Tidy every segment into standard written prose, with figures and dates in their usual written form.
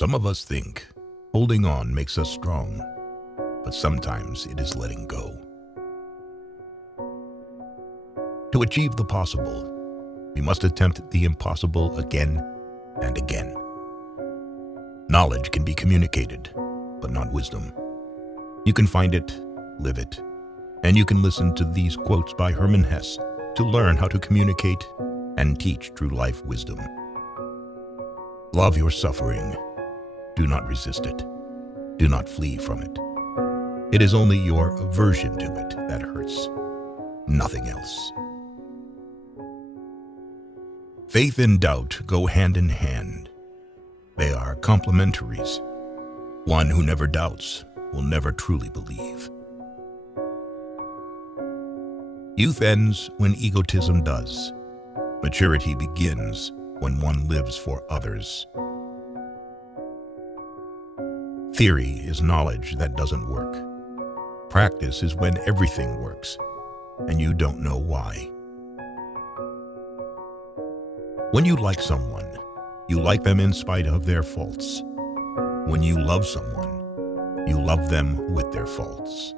Some of us think holding on makes us strong, but sometimes it is letting go. To achieve the possible, we must attempt the impossible again and again. Knowledge can be communicated, but not wisdom. You can find it, live it, and you can listen to these quotes by Hermann Hesse to learn how to communicate and teach true life wisdom. Love your suffering. Do not resist it. Do not flee from it. It is only your aversion to it that hurts, nothing else. Faith and doubt go hand in hand. They are complementaries. One who never doubts will never truly believe. Youth ends when egotism does. Maturity begins when one lives for others. Theory is knowledge that doesn't work. Practice is when everything works, and you don't know why. When you like someone, you like them in spite of their faults. When you love someone, you love them with their faults.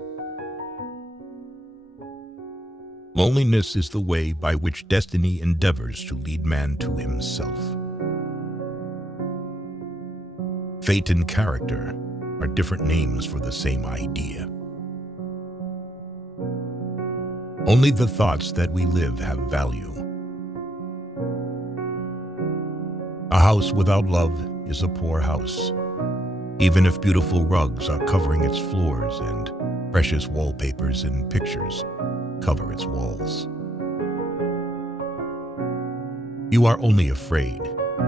Loneliness is the way by which destiny endeavors to lead man to himself. Fate and character are different names for the same idea. Only the thoughts that we live have value. A house without love is a poor house, even if beautiful rugs are covering its floors and precious wallpapers and pictures cover its walls. You are only afraid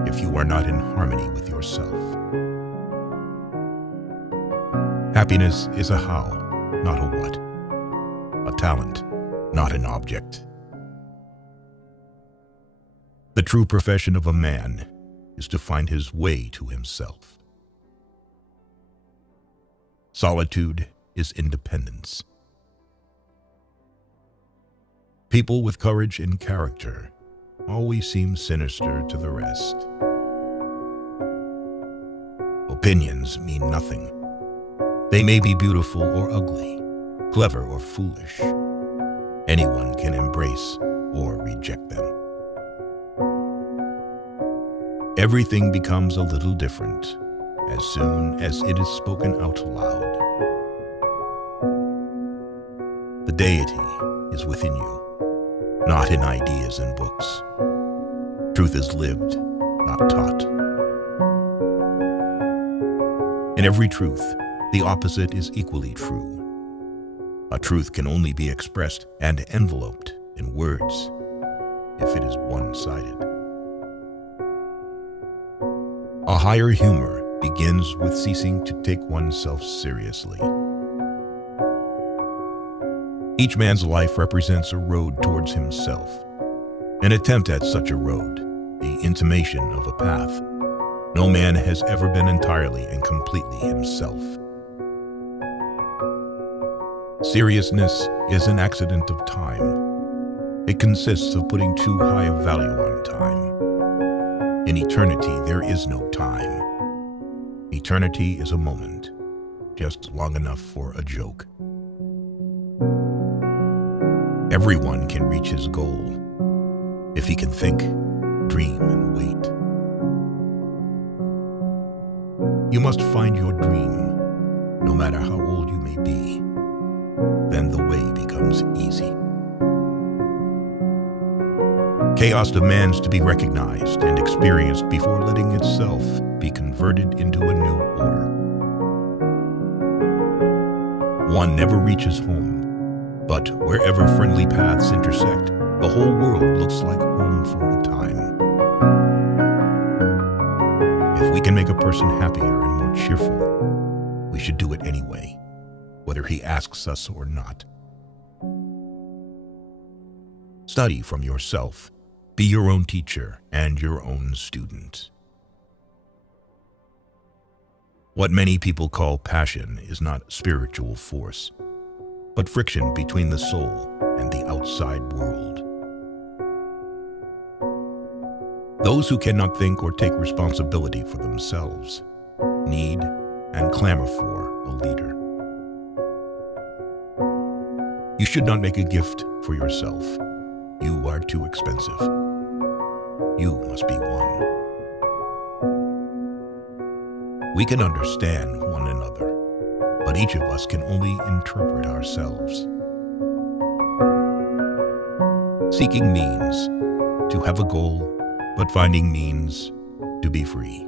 if you are not in harmony with yourself. Happiness is a how, not a what. A talent, not an object. The true profession of a man is to find his way to himself. Solitude is independence. People with courage and character always seem sinister to the rest. Opinions mean nothing. They may be beautiful or ugly, clever or foolish. Anyone can embrace or reject them. Everything becomes a little different as soon as it is spoken out loud. The deity is within you, not in ideas and books. Truth is lived, not taught. In every truth, the opposite is equally true. A truth can only be expressed and enveloped in words if it is one-sided. A higher humor begins with ceasing to take oneself seriously. Each man's life represents a road towards himself. An attempt at such a road, the intimation of a path. No man has ever been entirely and completely himself. Seriousness is an accident of time. It consists of putting too high a value on time. In eternity, there is no time. Eternity is a moment, just long enough for a joke. Everyone can reach his goal if he can think, dream, and wait. You must find your dream, no matter how old you may be. Then the way becomes easy. Chaos demands to be recognized and experienced before letting itself be converted into a new order. One never reaches home. But wherever friendly paths intersect, the whole world looks like home for a time. If we can make a person happier and more cheerful, we should do it anyway, whether he asks us or not. Study from yourself. Be your own teacher and your own student. What many people call passion is not spiritual force, but friction between the soul and the outside world. Those who cannot think or take responsibility for themselves need, and clamor for a leader. You should not make a gift for yourself. You are too expensive. You must be one. We can understand one another, but each of us can only interpret ourselves. Seeking means to have a goal, but finding means to be free,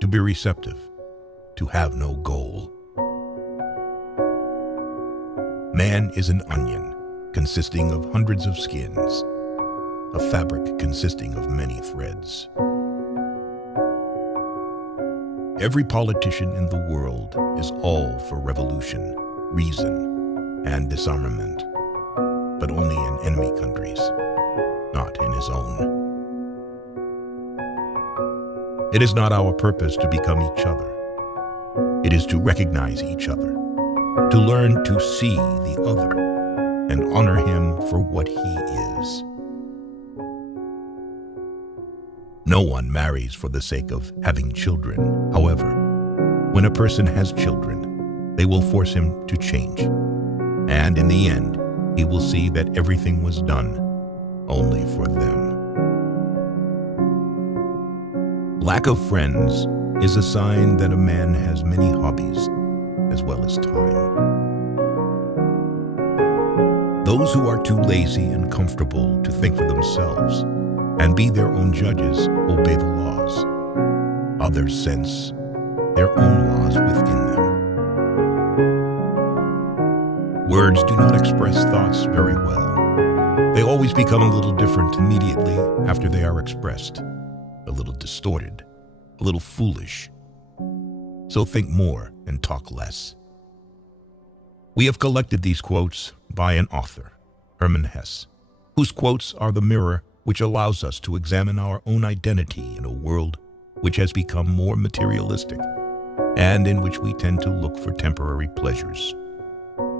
to be receptive, to have no goal. Man is an onion consisting of hundreds of skins, a fabric consisting of many threads. Every politician in the world is all for revolution, reason, and disarmament, but only in enemy countries, not in his own. It is not our purpose to become each other. It is to recognize each other, to learn to see the other, and honor him for what he is. No one marries for the sake of having children. However, when a person has children, they will force him to change. And in the end, he will see that everything was done only for them. Lack of friends is a sign that a man has many hobbies as well as time. Those who are too lazy and comfortable to think for themselves and be their own judges obey the laws. Others sense their own laws within them. Words do not express thoughts very well. They always become a little different immediately after they are expressed, a little distorted, a little foolish. So think more and talk less. We have collected these quotes by an author, Hermann Hesse, whose quotes are the mirror which allows us to examine our own identity in a world which has become more materialistic and in which we tend to look for temporary pleasures.